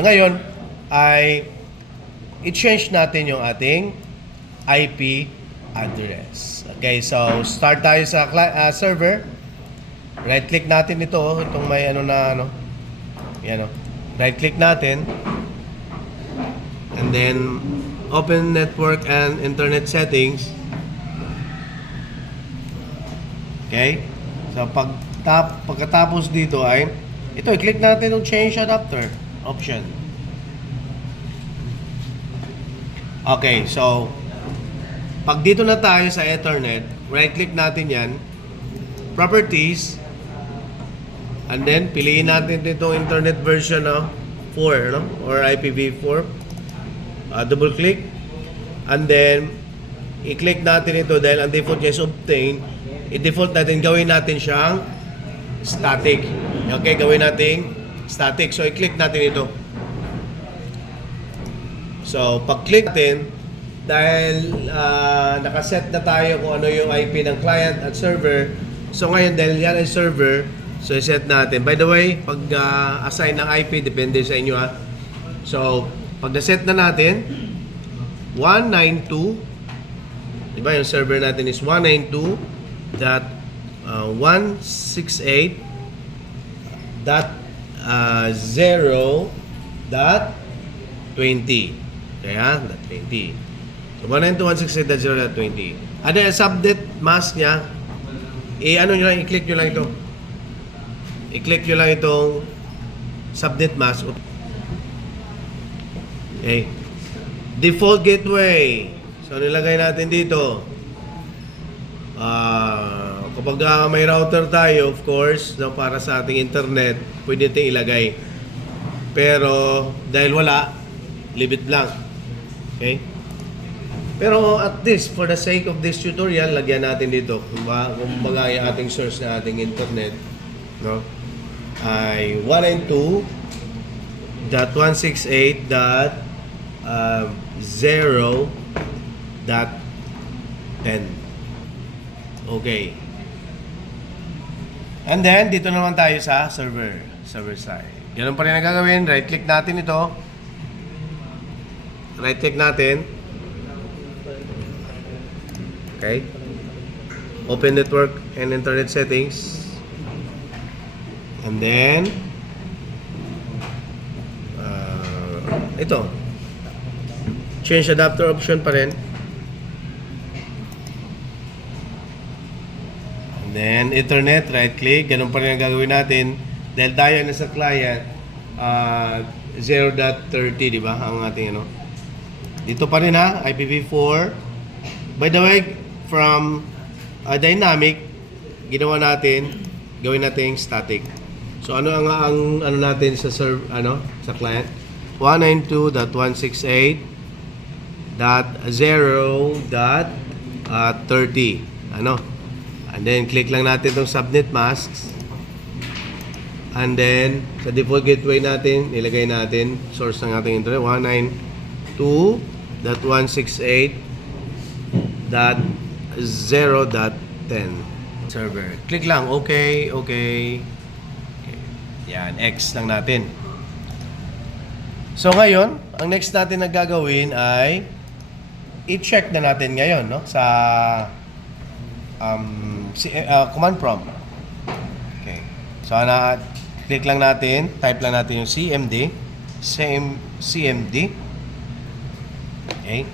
Ngayon ay i-change natin yung ating IP address. Okay, so start tayo sa server. Right click natin ito, itong may yan right click natin. And then open network and internet settings. Okay? So pagkatapos dito ay ito, i-click natin yung change adapter option. Okay, so pag dito na tayo sa Ethernet, right click natin yan, properties, and then piliin natin itong internet version 4 or IPv4. Double click, and then i-click natin ito dahil ang default niya is obtain. I-default natin, gawin natin siyang static. Okay, gawin natin static. So i-click natin ito. So pag-click natin, dahil nakaset na tayo kung ano yung IP ng client at server. So ngayon dahil yan ay server, so i-set natin. By the way, pag assign ng IP, depende sa inyo So pag na-set na natin, 192, diba yung server natin is 192.0.20. Kaya, .20. So, 192.168.0.20. Ano yung subnet mask niya? I-click nyo lang ito. I-click nyo lang itong subnet mask. Okay. Default gateway. So, nilagay natin dito. Kapag may router tayo, of course, para sa ating internet, pwede natin ilagay. Pero, dahil wala, leave it lang. Okay? Pero at least, for the sake of this tutorial, lagyan natin dito. Kung baga yung ating source na ating internet, ay 192.168.0.10. Okay. And then, dito naman tayo sa server side. Ganun pa rin ang gagawin. Right-click natin ito. Right-click natin. Okay. Open network and internet settings. And then, ito. Change adapter option pa rin. And then, Ethernet, right-click. Ganun pa rin ang gagawin natin. Dahil tayo na sa client, 0.30, di ba? Ang ating Dito pa rin IPv4. By the way, from dynamic, ginawa natin, gawin natin static. So, ano ang natin sa sa client? 192.168.0.30. And then, click lang natin itong subnet masks. And then, sa default gateway natin, nilagay natin source ng ating internet, 192.168.0.10 server. Click lang, okay. Yan, X lang natin. So ngayon, ang next natin na gagawin ay i-check na natin ngayon sa command prompt. Okay. So click lang natin, type lang natin yung CMD. Okay.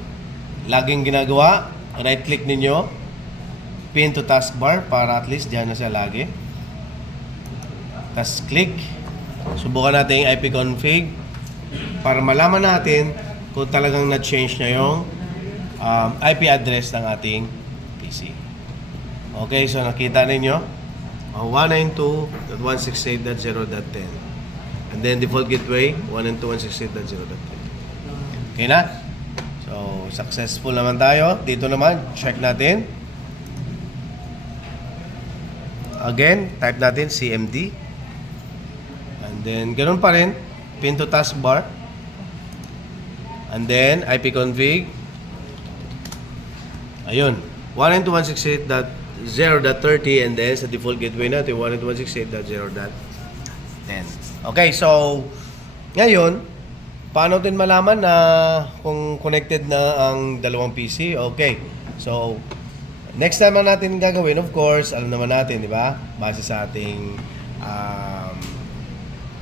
Laging ginagawa, right click ninyo, pin to taskbar para at least diyan na siya lagi. Tapos click. Subukan natin yung IP config para malaman natin kung talagang na-change na yung IP address ng ating PC. Okay, so nakita ninyo 192.168.0.10 and then default gateway 192.168.0.10. Okay na? So, successful naman tayo. Dito naman, check natin. Again, type natin CMD. And then, ganun pa rin. Pin to taskbar. And then, IP config. Ayun. 192.168.0.30 and then sa default gateway natin, 192.168.0.10. Okay, so, ngayon, paano din malaman na kung connected na ang dalawang PC? Okay. So, next naman natin gagawin, of course, alam naman natin, di ba? Base sa ating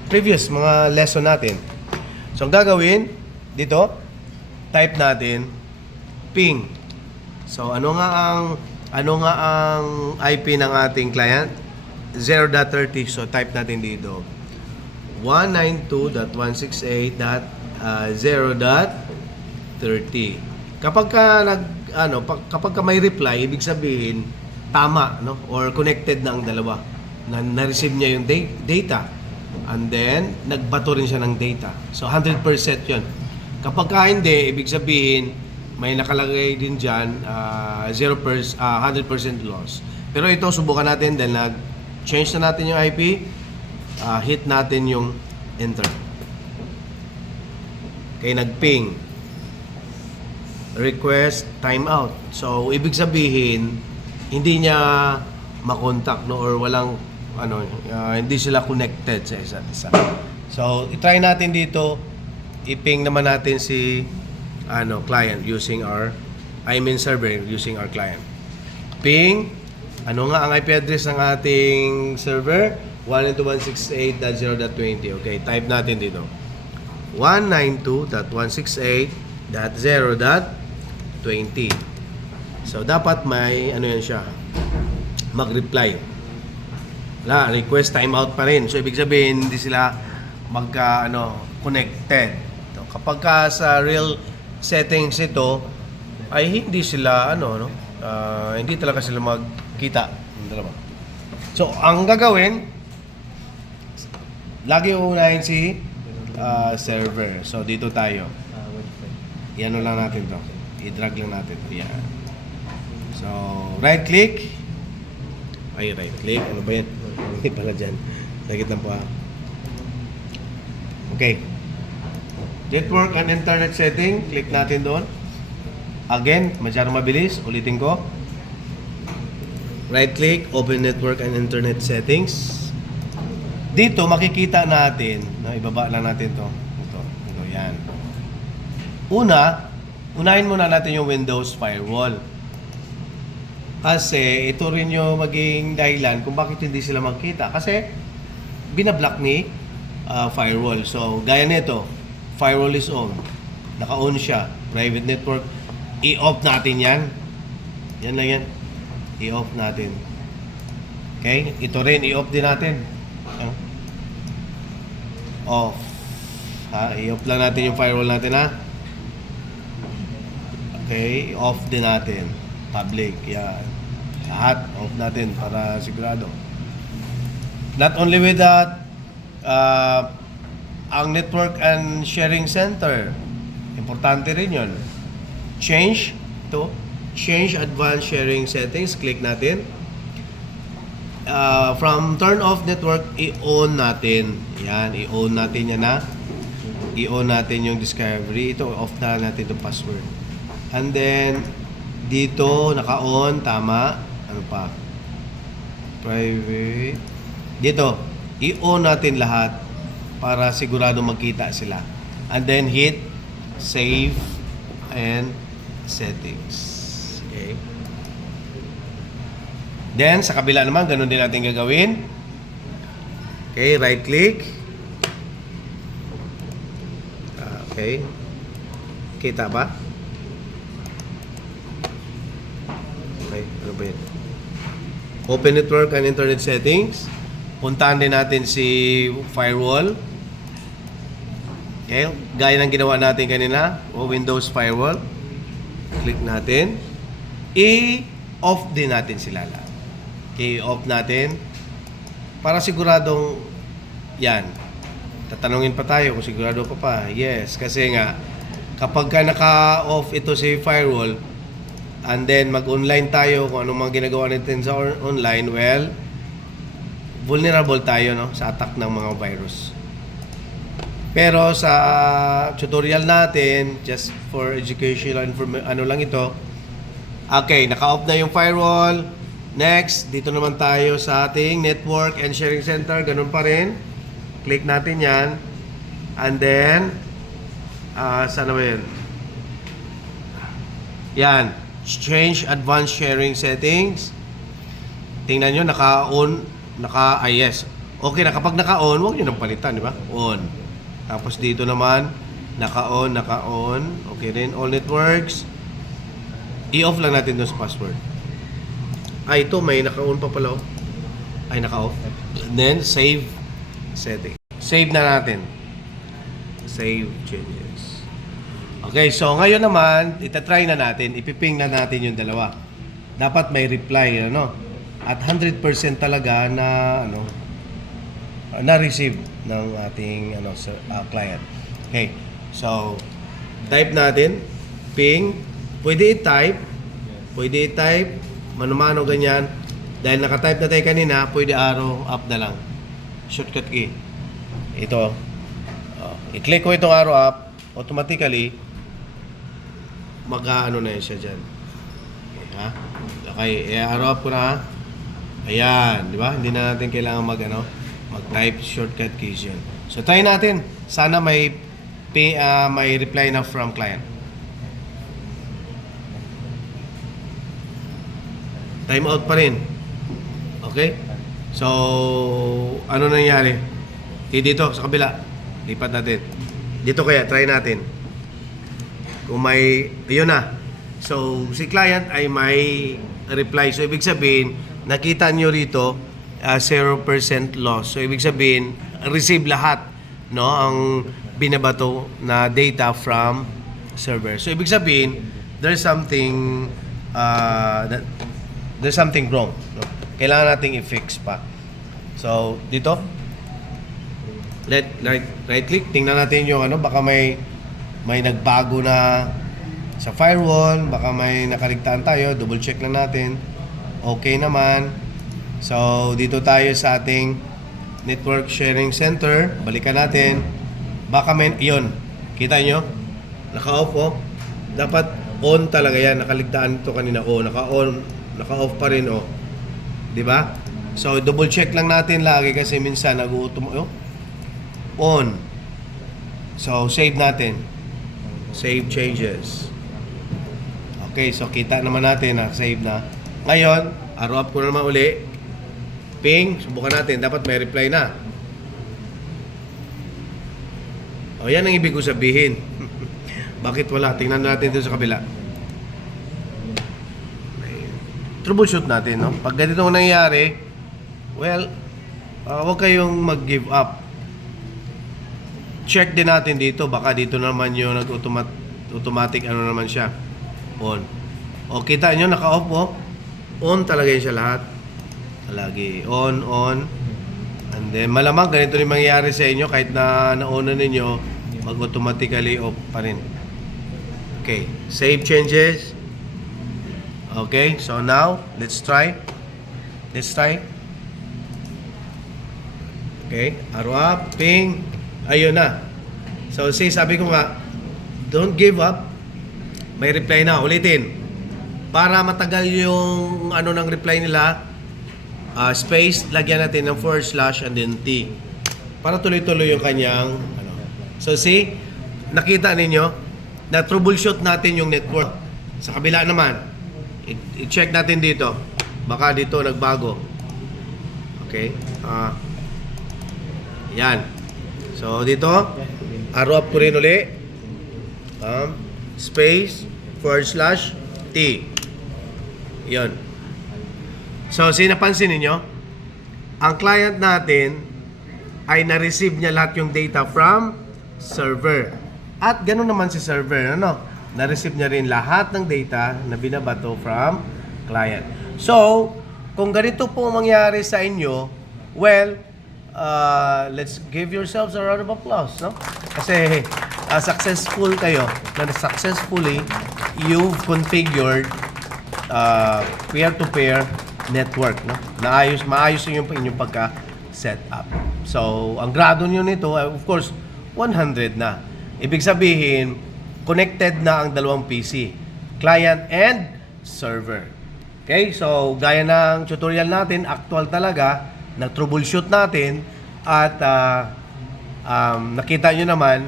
previous mga lesson natin. So, ang gagawin, dito, type natin, ping. So, ano nga ang IP ng ating client? 0.30. So, type natin dito. 192.168.0.30. Kapag ka may reply, ibig sabihin tama, no? Or connected na ang dalawa. Na-receive niya yung data. And then nagbato rin siya ng data. So 100% 'yon. Kapag ka hindi, ibig sabihin may nakalagay din diyan 100% loss. Pero ito subukan natin dahil change na natin yung IP. Hit natin yung enter. Okay, nag-ping. Request timeout. So, ibig sabihin, hindi niya makontak, no, or walang, hindi sila connected sa isa't isa. So, i-try natin dito, i-ping naman natin si, client using server using our client. Ping, ano nga ang IP address ng ating server? 192.168.0.20. Okay, type natin dito. 192.168.0.20. So, dapat may, yan siya, mag-reply. Wala, request timeout pa rin. So, ibig sabihin, hindi sila connected. So, kapag ka sa real settings ito, ay hindi sila, hindi talaga sila magkita. So, ang gagawin, lagi uunahin si server. So, dito tayo. Yan lang natin to. I-drag lang natin. Yan. So, right-click. Ay, right-click. Ano ba yan? Hindi pala dyan. Sagit lang po Okay. Network and Internet setting. Click natin doon. Again, masyadong mabilis. Ulitin ko. Right-click. Open Network and Internet settings. Dito, makikita natin, ibaba lang natin to. Ito, yan. Unahin muna natin yung Windows Firewall. Kasi ito rin yung maging dahilan kung bakit hindi sila magkita. Kasi binablock ni firewall. So, gaya nito, firewall is on. Naka-on siya. Private network. I-off natin yan. Yan lang yan. I-off natin. Okay? Ito rin, i-off din natin. Off. I-off lang natin yung firewall natin, Okay, off din natin. Public, yan. Lahat, off natin para sigurado. Not only with that, ang network and sharing center, importante rin yun. Change advanced sharing settings. Click natin. From turn off network, i-on natin. Yan, i-on natin yan I-on natin yung discovery. Ito, off na natin itong password. And then, dito, naka-on, tama. Ano pa? Private. Dito, i-on natin lahat para sigurado magkita sila. And then, hit save and settings. Okay. Then, sa kabila naman, ganun din natin gagawin. Okay, right-click. Okay. Kita ba? Okay, ano ba yun? Open Network and Internet Settings. Puntahan din natin si Firewall. Okay, gaya ng ginawa natin kanina. Windows Firewall. Click natin. I-off din natin sila lahat. I-off natin para siguradong yan. Tatanungin pa tayo kung sigurado ka pa. Yes, kasi nga kapag ka naka-off ito si firewall and then mag-online tayo kung anong mga ginagawa natin sa online, well, vulnerable tayo sa attack ng mga virus. Pero sa tutorial natin, just for educational information, lang ito. Okay, naka-off na yung firewall. Next, dito naman tayo sa ating network and sharing center. Ganun pa rin. Click natin yan. And then, Saan na ba yun? Yan. Change advanced sharing settings. Tingnan nyo, naka-on. Yes. Okay na, kapag naka-on, huwag nyo nang palitan, di ba? On. Tapos dito naman, naka-on. Okay rin, all networks. I-off lang natin doon sa password. Ito, may naka-on pa pala. Naka-off. And then, save setting. Save na natin. Save changes. Okay, so ngayon naman, itatry na natin, ipiping na natin yung dalawa. Dapat may reply, ano? At 100% talaga na, na-receive ng ating, client. Okay, so, type natin, ping, pwede i-type, mano-mano ganyan. Dahil naka-type na tayo kanina, pwede arrow up na lang. Shortcut key. Ito. I-click ko itong arrow up, automatically, mag-ano na yun siya dyan. Okay, arrow up ko na. Ayan, di ba? Hindi na natin kailangan mag-type shortcut keys yun. So, try natin. Sana may reply na from client. Time out pa rin. Okay? So, ano nangyari? Dito, sa kabila. Lipat natin. Dito kaya, try natin. Kung may, yun na. So, si client ay may reply. So, ibig sabihin, nakita nyo rito, 0% loss. So, ibig sabihin, receive lahat, no, ang binabato na data from server. So, ibig sabihin, there's something wrong. No? Kailangan nating i-fix pa. So, dito, right click, tingnan natin yung baka may nagbago na sa firewall, baka may nakaligtaan tayo, double check lang natin. Okay naman. So, dito tayo sa ating network sharing center. Balikan natin. Baka may, yun. Kita nyo? Naka-off, oh. Dapat on talaga yan. Nakaligtaan ito kanina. Oh, naka-on. Naka-off pa rin, oh. Diba? So, double check lang natin lagi kasi minsan nag-autom, oh. On. So, save natin. Save changes. Okay, so kita naman natin na save na. Ngayon, arrow up ko na naman uli. Ping, subukan natin. Dapat may reply na. O, yan ang ibig ko sabihin. Bakit wala? Tingnan natin dito sa kabila. Troubleshoot natin, no? Pag ganito nangyayari, well, huwag kayong mag-give up. Check din natin dito. Baka dito naman yung automatic naman siya. On. O, kita nyo, naka-off po. On talaga yun siya lahat. Lagi. On. And then, malamang ganito rin mangyayari sa inyo. Kahit na na-on na ninyo, mag-automatically off pa rin. Okay. Save changes. Okay. So, now, let's try. Okay. Arrow up. Ping. Ayun na. So, sabi ko nga, don't give up. May reply na. Ulitin. Para matagal yung ng reply nila, space, lagyan natin ng / and then T. Para tuloy-tuloy yung kanyang So, see? Nakita ninyo? Na troubleshoot natin yung network. Sa kabila naman, i-check natin dito. Baka dito nagbago. Okay? Yan. So, dito, arrow up ko rin uli. Space, / T. Yun. So, sinapansin ninyo, ang client natin ay na-receive niya lahat yung data from server. At ganoon naman si server, na-receive niya rin lahat ng data na binabato from client. So, kung ganito po mangyari sa inyo, well, let's give yourselves a round of applause, no? Kasi successful kayo, na successfully you've configured peer-to-peer network, no? Maayos yung inyong pagka-set up. So, ang grado nyo nito, of course, 100 na. Ibig sabihin, connected na ang dalawang PC, client and server. Okay? So, gaya ng tutorial natin, actual talaga, nag-troubleshoot natin, at nakita nyo naman,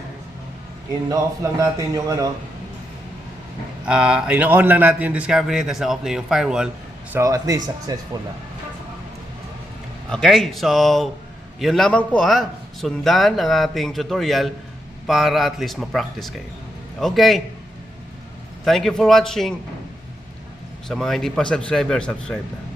in-off lang natin yung ano, in-on lang natin yung Discovery, tapos na-off na yung firewall. So, at least successful na. Okay, so, yun lamang po ha. Sundan ang ating tutorial para at least ma-practice kayo. Okay. Thank you for watching. Sa mga hindi pa subscriber, subscribe na.